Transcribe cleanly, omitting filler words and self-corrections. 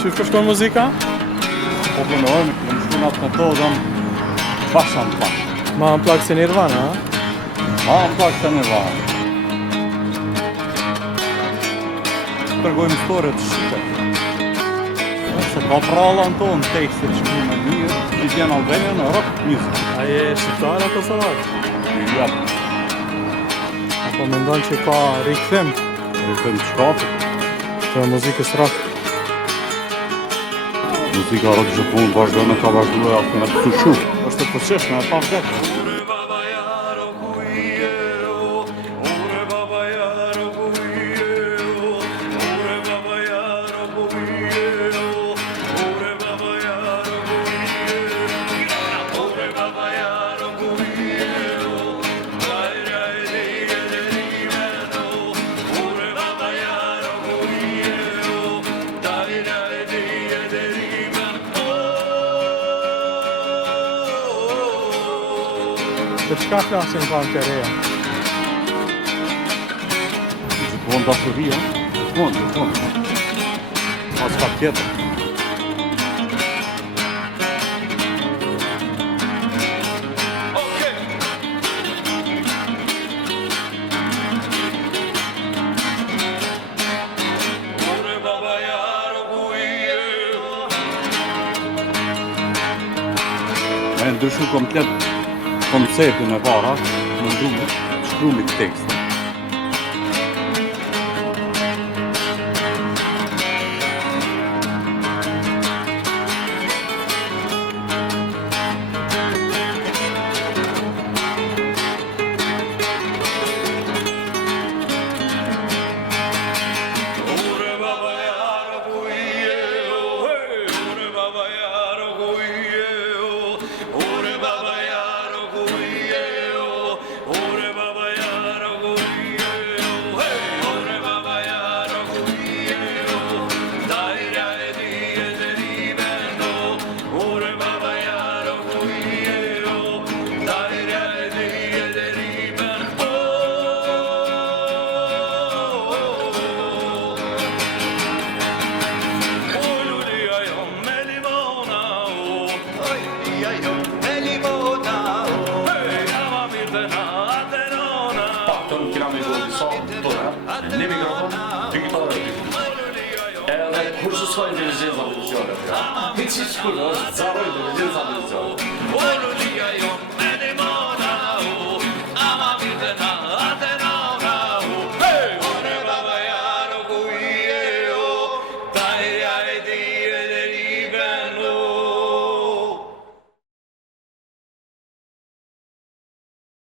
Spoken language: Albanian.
Që shkon muzika? Po punojmë, jam shkunat në to, dhëm bashkën të bashkë. Ma në plakë se Nirvana, a? Ma në plakë se Nirvana. Tërgojmë historie të shqipet. Se ka pralla në tonë tekstit që më mirë, i vjen Albania në rock music. A je shqiptar apo slovak? Ja, Apo mendon që ka rikthim rikëtëm të shkapit. të muzikës rock? Muzika rock Japon vazhdojnë ka vazhduar atë në të sushu. Është të përqeshme, e pa vdekë. Për çka flasin kanë të reja? Gjithmonë dashuria, gjithmonë. As ka tjetër. Me ndryshu komplet konceptin e para, në ndume, shkrumit tekstin. Paktën kina me godi sa tëra, një mikrofon, dy gitare edhe kur që s'ka inteligenza artificiale, hiç kur është, zero inteligenza artificiale.